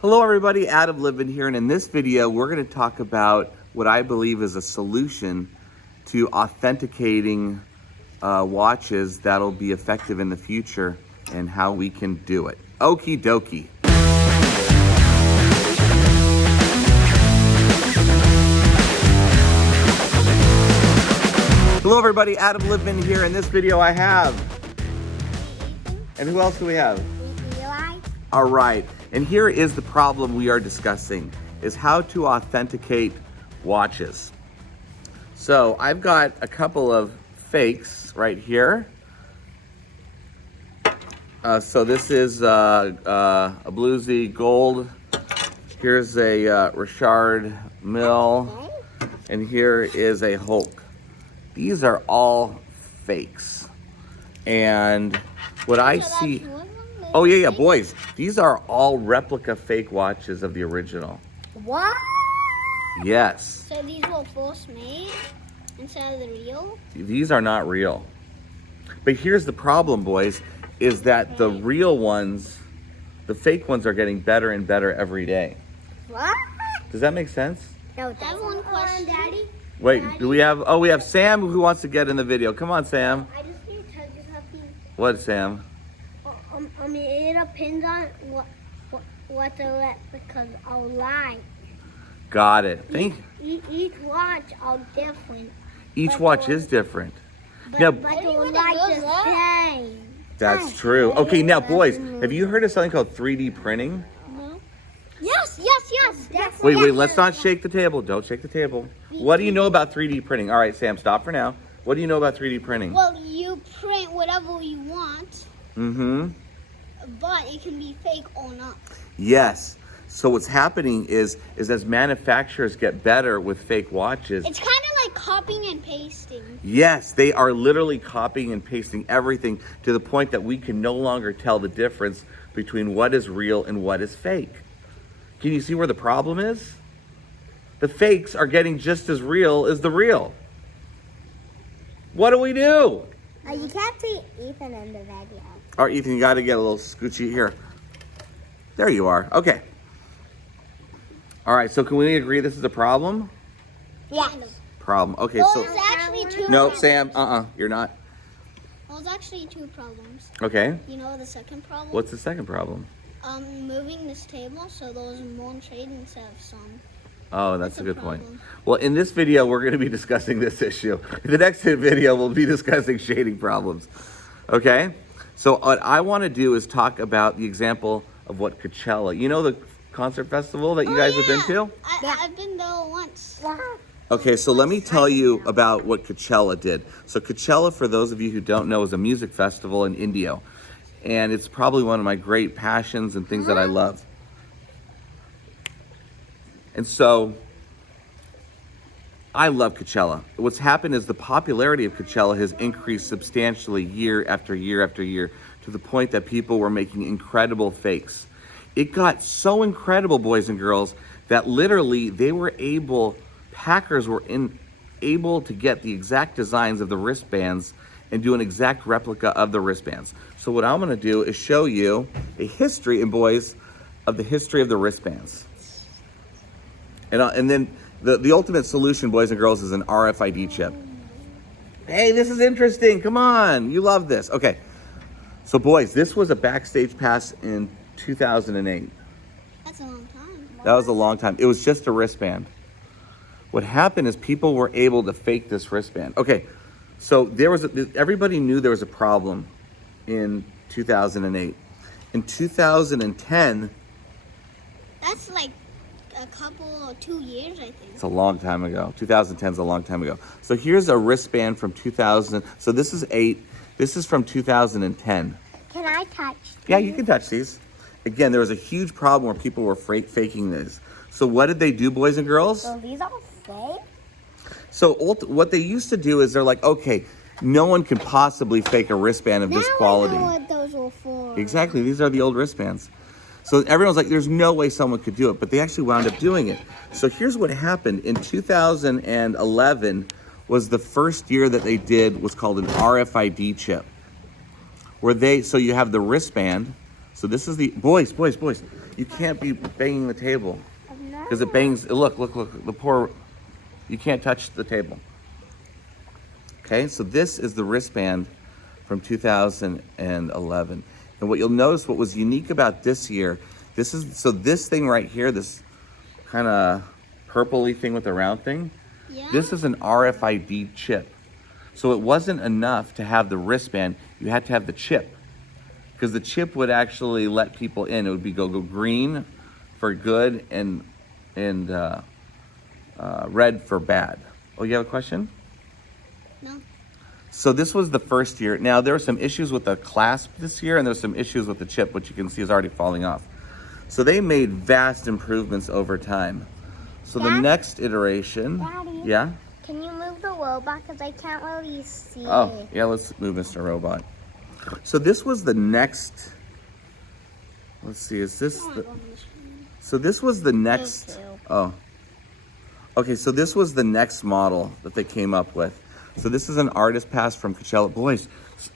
Hello everybody, Adam Livin here, and in this video we're going to talk about what I believe is a solution to authenticating watches that'll be effective in the future and how we can do it. Okie dokie. Hello everybody, Adam Livin here. In this video I have, and who else do we have? Eli. All right, and here is the problem we are discussing, is how to authenticate watches. So I've got a couple of fakes right here. So this is a Bluesy Gold. Here's a Richard Mille, and here is a Hulk. These are all fakes. And what I see, oh yeah, boys, these are all replica fake watches of the original. What? Yes. So these were first made instead of the real? These are not real. But here's the problem, boys, is that the real ones, the fake ones are getting better and better every day. What? Does that make sense? No, I have one question, Daddy. Wait, do we have, oh, we have Sam who wants to get in the video. Come on, Sam. I just need to touch something. What, Sam? It depends on what the replicas are like. Got it. Each watch are different. Each watch is different. But, Now, but they're like the same. that's true. Okay, now, boys, have you heard of something called 3D printing? No. Yes. Wait, let's not shake the table. Don't shake the table. What do you know about 3D printing? All right, Sam, stop for now. What do you know about 3D printing? Well, you print whatever you want, Mm-hmm. but it can be fake or not. Yes. So what's happening is as manufacturers get better with fake watches, It's kind of like copying and pasting. yes, they are literally copying and pasting everything to the point that we can no longer tell the difference between what is real and what is fake. Can you see where the problem is? The fakes are getting just as real as the real. What do we do? You can't see Ethan in the video. All right, Ethan, you got to get a little scoochy here. There you are. Okay. All right, so can we agree this is a problem? Yeah. Problem. Okay, Well, so there's actually two. no, problems. Sam, you're not. Well, there's actually two problems. Okay. You know the second problem? What's the second problem? Moving this table so there's more trade instead of some. Oh, that's That's a a good point. problem. Well, in this video, we're going to be discussing this issue. In the next video, we'll be discussing shading problems. Okay? So what I want to do is talk about the example of what Coachella, you know the concert festival that you guys have been to? I've been there once. Okay, so let me tell you about what Coachella did. So Coachella, for those of you who don't know, is a music festival in Indio. And it's probably one of my great passions and things that I love. And so I love Coachella. What's happened is the popularity of Coachella has increased substantially year after year after year to the point that people were making incredible fakes. It got so incredible, boys and girls, that literally packers were able to get the exact designs of the wristbands and do an exact replica of the wristbands. So what I'm gonna do is show you a history, and boys, of the history of the wristbands. And then the ultimate solution, boys and girls, is an RFID chip. Hey, this is interesting. Come on, you love this. Okay, so boys, this was a backstage pass in 2008. That's a long time. That was a long time. It was just a wristband. What happened is people were able to fake this wristband. Okay, so everybody knew there was a problem in 2008. In 2010, That's like a couple or 2 years, I think. it's a long time ago. 2010 is a long time ago. So here's a wristband from 2000. So this is 8. This is from 2010. Can I touch? Yeah, you can touch these. Again, there was a huge problem where people were faking this. So what did they do, boys and girls? So these are fake? So what they used to do is they're like, okay, no one can possibly fake a wristband of this quality. I know what those were for. Exactly, these are the old wristbands. So everyone's like, there's no way someone could do it, but they actually wound up doing it. So here's what happened. In 2011 was the first year that they did what's called an RFID chip. So you have the wristband. So this is the, boys, You can't be banging the table I'm not. because it bangs. Look, the poor. You can't touch the table. Okay, so this is the wristband from 2011. And what you'll notice, what was unique about this year, this thing right here, this kind of purpley thing with the round thing, Yeah. this is an RFID chip. So it wasn't enough to have the wristband, you had to have the chip. Because the chip would actually let people in. It would be go green for good and red for bad. Oh, you have a question? No. So this was the first year. Now there were some issues with the clasp this year, and there's some issues with the chip, which you can see is already falling off. So they made vast improvements over time. So the Dad? next iteration, Daddy? yeah? Can you move the robot? Because I can't really see Oh, it. yeah, let's move Mr. Robot. So this was the next, let's see, is this the, so this was the next, too. oh. Okay, so this was the next model that they came up with. So this is an artist pass from Coachella. Boys,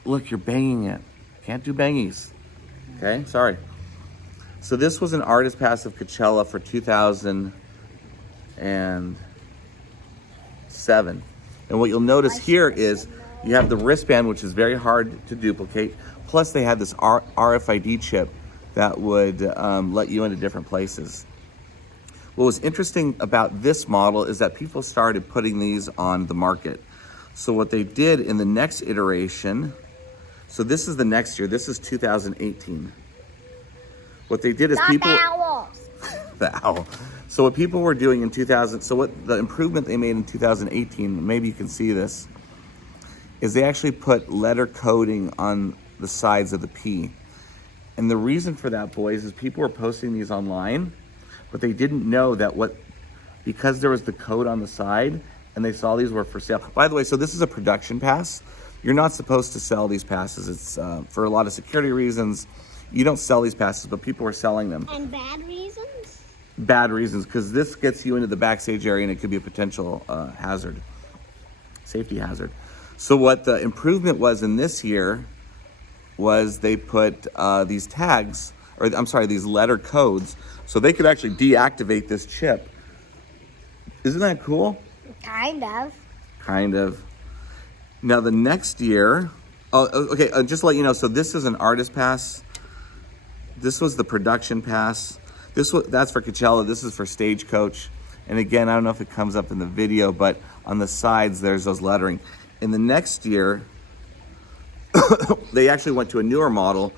look, you're banging it. Can't do bangies. Okay, sorry. So this was an artist pass of Coachella for 2007. And what you'll notice here is you have the wristband, which is very hard to duplicate. Plus they had this RFID chip that would let you into different places. What was interesting about this model is that people started putting these on the market. So what they did in the next iteration, so this is the next year, this is 2018. What they did is people, the owl. So what people were doing in 2000, so what the improvement they made in 2018, maybe you can see this, is they actually put letter coding on the sides of the P. And the reason for that, boys, is people were posting these online, but they didn't know that because there was the code on the side and they saw these were for sale. By the way, so this is a production pass. You're not supposed to sell these passes. It's for a lot of security reasons. You don't sell these passes, but people were selling them. And bad reasons? Bad reasons, because this gets you into the backstage area and it could be a potential hazard, safety hazard. So what the improvement was in this year was they put these tags, or I'm sorry, these letter codes, so they could actually deactivate this chip. Isn't that cool? Kind of. Kind of. Now the next year, okay, just to let you know, so this is an artist pass. This was the production pass. That's for Coachella, this is for Stagecoach. And again, I don't know if it comes up in the video, but on the sides, there's those lettering. In the next year, they actually went to a newer model.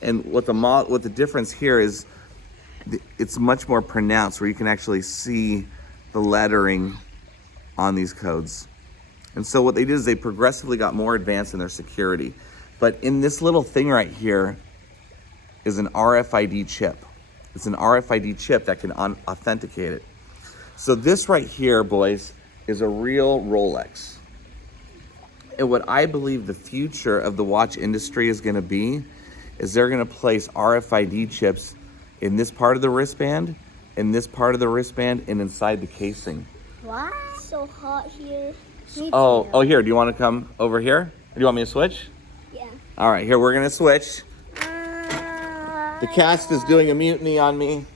And what the difference here is, it's much more pronounced, where you can actually see the lettering on these codes. And so what they did is they progressively got more advanced in their security. But in this little thing right here is an RFID chip. It's an RFID chip that can authenticate it. So this right here, boys, is a real Rolex. And what I believe the future of the watch industry is gonna be, is they're gonna place RFID chips in this part of the wristband, in this part of the wristband, and inside the casing. What? It's so hot here. Oh, here, do you wanna come over here? Or do you want me to switch? Yeah. All right, here, we're gonna switch. The cast is doing a mutiny on me.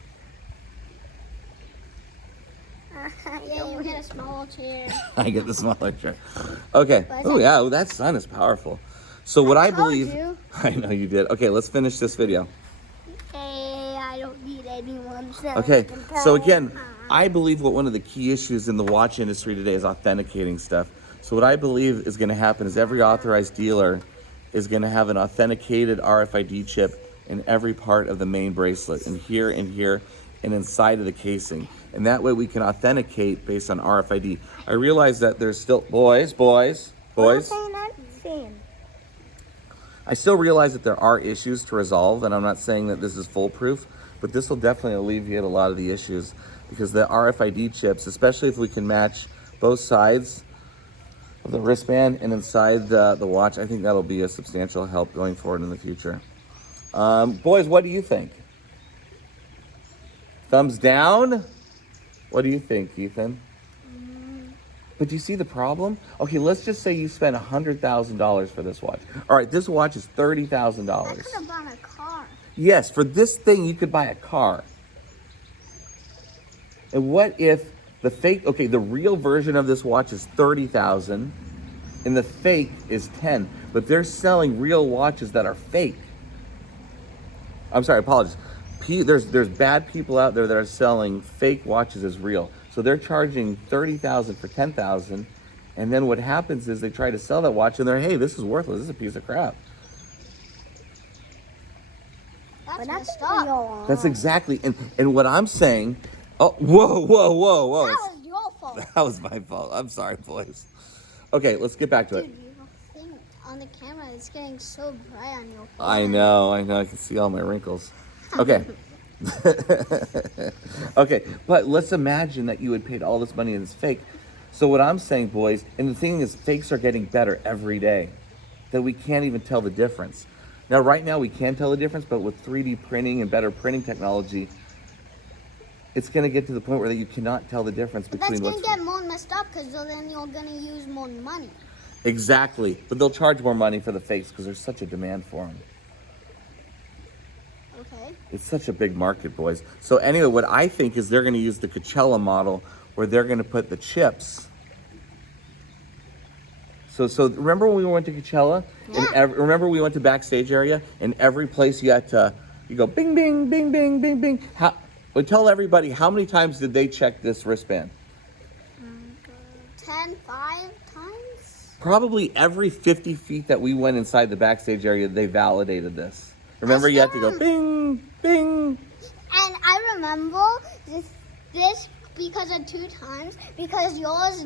Yeah, you get a small chair. I get the smaller chair. Okay. Oh yeah, that sun is powerful. So what I believe, you. I know you did. Okay, let's finish this video. Hey, I don't need anyone's help. Okay, so again, I believe what one of the key issues in the watch industry today is authenticating stuff. So what I believe is gonna happen is every authorized dealer is gonna have an authenticated RFID chip in every part of the main bracelet, and here, and inside of the casing. And that way we can authenticate based on RFID. I realize that there's still, boys. I still realize that there are issues to resolve, and I'm not saying that this is foolproof, but this will definitely alleviate a lot of the issues, because the RFID chips, especially if we can match both sides of the wristband and inside the watch, I think that'll be a substantial help going forward in the future. Boys, what do you think? Thumbs down? What do you think, Ethan? But do you see the problem? Okay, let's just say you spent $100,000 for this watch. All right, this watch is $30,000. I could have bought a car. Yes, for this thing, you could buy a car. And what if the fake, okay, the real version of this watch is 30,000 and the fake is 10, but they're selling real watches that are fake. I'm sorry, apologies. There's bad people out there that are selling fake watches as real. So they're charging 30,000 for 10,000, and then what happens is they try to sell that watch and they're, hey, this is worthless. This is a piece of crap. That's messed up. That's exactly, and what I'm saying, oh, whoa. That was your fault. That was my fault. I'm sorry, boys. Okay, let's get back to it. Dude, your thing on the camera is getting so bright on your phone. I know. I can see all my wrinkles. Okay. Okay, but let's imagine that you had paid all this money and it's fake. So what I'm saying, boys, and the thing is, fakes are getting better every day, that we can't even tell the difference. Now, right now, we can tell the difference, but with 3D printing and better printing technology, it's going to get to the point where you cannot tell the difference But between that's what's... going to get more messed up because then you're going to use more money. Exactly, but they'll charge more money for the fakes because there's such a demand for them. Okay. It's such a big market, boys. So anyway, what I think is they're going to use the Coachella model where they're going to put the chips. So remember when we went to Coachella? Yeah. And remember we went to backstage area and every place you go bing, bing, bing, bing, bing, bing. Tell everybody, how many times did they check this wristband? 5 times? Probably every 50 feet that we went inside the backstage area, they validated this. Remember you had to go bing, bing. And I remember this because of 2 times, because yours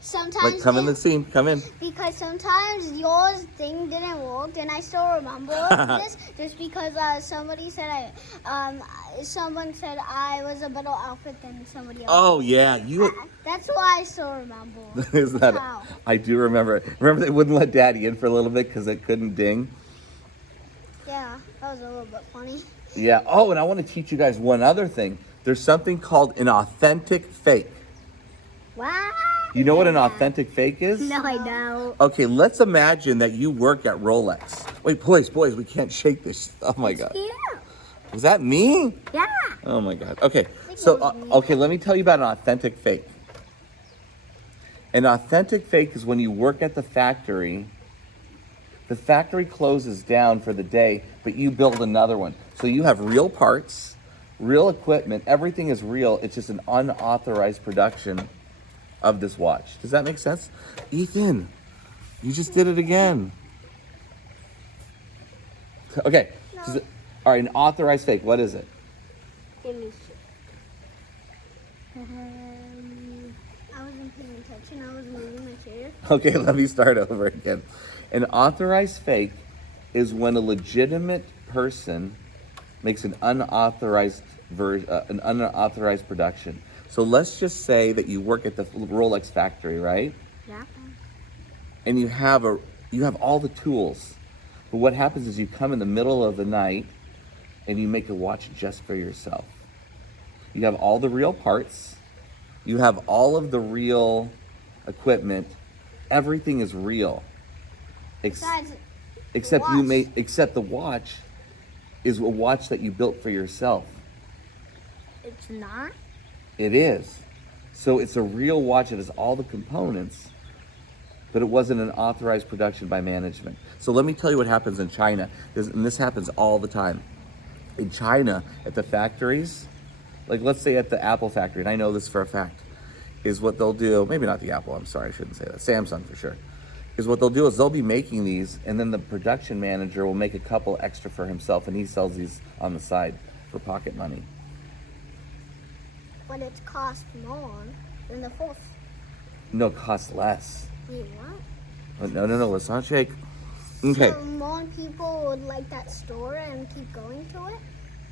sometimes Like, come in the scene, come in. because sometimes yours thing didn't work, and I still remember this just because someone said I was a better outfit than somebody else. Oh yeah, That's why I still remember. is that? How? I do remember. Remember they wouldn't let Daddy in for a little bit because it couldn't ding. Yeah, that was a little bit funny. Yeah. Oh, and I want to teach you guys one other thing. There's something called an authentic fake. Wow. You know what an authentic fake is? No, I don't. Okay, let's imagine that you work at Rolex. Wait, boys, we can't shake this. Oh my God. Yeah. Was that me? Yeah. Oh my God. Okay, so, okay, let me tell you about an authentic fake. An authentic fake is when you work at the factory closes down for the day, but you build another one. So you have real parts, real equipment, everything is real. It's just an unauthorized production of this watch. Does that make sense? Ethan, you just did it again. Okay, No. all right, an authorized fake, what is it? Give me I wasn't paying attention. I was moving my chair. Okay, let me start over again. An authorized fake is when a legitimate person makes an unauthorized production. So let's just say that you work at the Rolex factory, right? Yeah. And you have all the tools. But what happens is you come in the middle of the night and you make a watch just for yourself. You have all the real parts. You have all of the real equipment. Everything is real. Besides, Except watch. the watch is a watch that you built for yourself. It's not. It is. So it's a real watch that has all the components, but it wasn't an authorized production by management. So let me tell you what happens in China, and this happens all the time. In China, at the factories, like let's say at the Apple factory, and I know this for a fact, is what they'll do, maybe not the Apple, I'm sorry, I shouldn't say that, Samsung for sure, is what they'll do is they'll be making these, and then the production manager will make a couple extra for himself, and he sells these on the side for pocket money. But it costs more than the fourth. No, it costs less. Wait, what? No, let's not shake. Okay. So more people would like that store and keep going to it?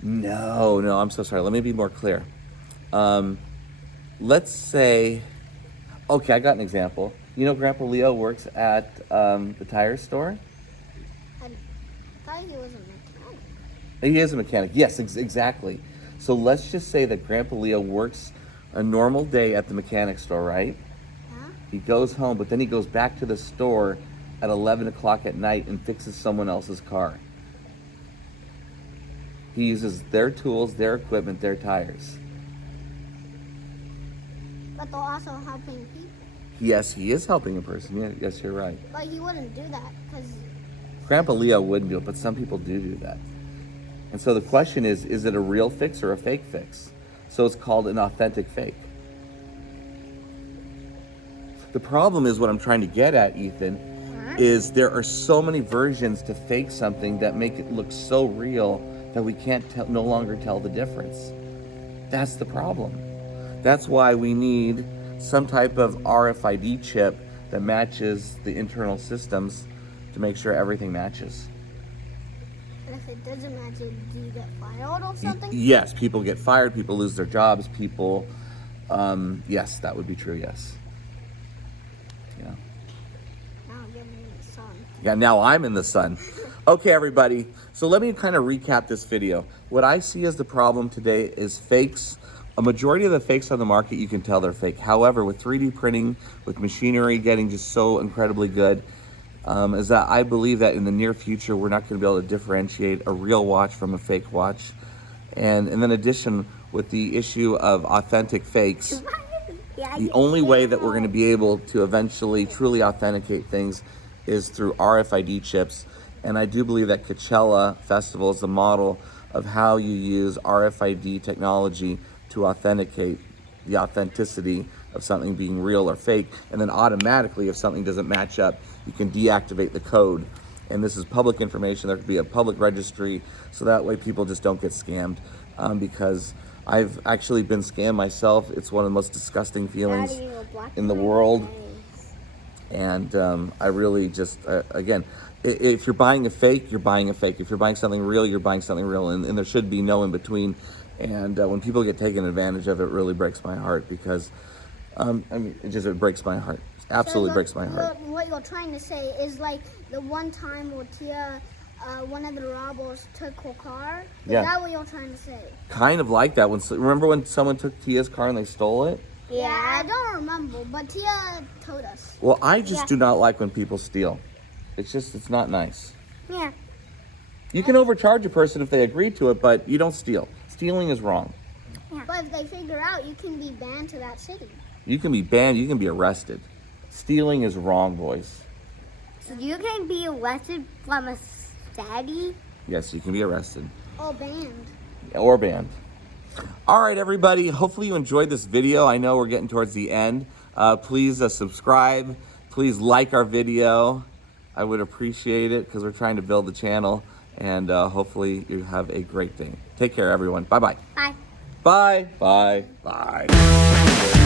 No, I'm so sorry. Let me be more clear. Let's say, okay, I got an example. You know Grandpa Leo works at the tire store? I thought he was a mechanic. He is a mechanic. Yes, exactly. So let's just say that Grandpa Leo works a normal day at the mechanic store, right? Yeah? He goes home, but then he goes back to the store at 11 o'clock at night and fixes someone else's car. He uses their tools, their equipment, their tires. But they're also helping people. Yes, he is helping a person. Yeah, yes, you're right. But he wouldn't do that because Grandpa Leo wouldn't do it, but some people do that. And so the question is it a real fix or a fake fix? So it's called an authentic fake. The problem is what I'm trying to get at, Ethan, is there are so many versions to fake something that make it look so real that we can't no longer tell the difference. That's the problem. That's why we need some type of RFID chip that matches the internal systems to make sure everything matches. And if it doesn't match, do you get fired or something? Yes, people get fired, people lose their jobs, people, yes, that would be true, yes. Yeah. Now I'm getting in the sun. Yeah, now I'm in the sun. Okay, everybody, so let me kind of recap this video. What I see as the problem today is fakes. A majority of the fakes on the market, you can tell they're fake. However, with 3D printing, with machinery getting just so incredibly good, is that I believe that in the near future, we're not going to be able to differentiate a real watch from a fake watch. And in addition, with the issue of authentic fakes, the only way that we're going to be able to eventually truly authenticate things is through RFID chips. And I do believe that Coachella Festival is the model of how you use RFID technology to authenticate the authenticity of something being real or fake. And then automatically, if something doesn't match up, you can deactivate the code. And this is public information. There could be a public registry, so that way people just don't get scammed. Because I've actually been scammed myself. It's one of the most disgusting feelings in the world. And I really just, again, if you're buying a fake, you're buying a fake. If you're buying something real, you're buying something real. And there should be no in between. And when people get taken advantage of, it really breaks my heart because, I mean, it breaks my heart. It absolutely breaks my heart. What you're trying to say is like the one time where Tia, one of the robbers took her car? Is that what you're trying to say? Kind of like that. Remember when someone took Tia's car and they stole it? Yeah, I don't remember, but Tia told us. Well, I just do not like when people steal. It's not nice. Yeah. You can overcharge a person if they agree to it, but you don't steal. Stealing is wrong. Yeah. But if they figure out, you can be banned to that city. You can be banned, you can be arrested. Stealing is wrong, boys. So you can be arrested from a study? Yes, you can be arrested. Or banned. Or banned. All right, everybody. Hopefully you enjoyed this video. I know we're getting towards the end. Please subscribe. Please like our video. I would appreciate it because we're trying to build the channel. And hopefully you have a great day. Take care, everyone. Bye-bye. Bye. Bye. Bye. Bye.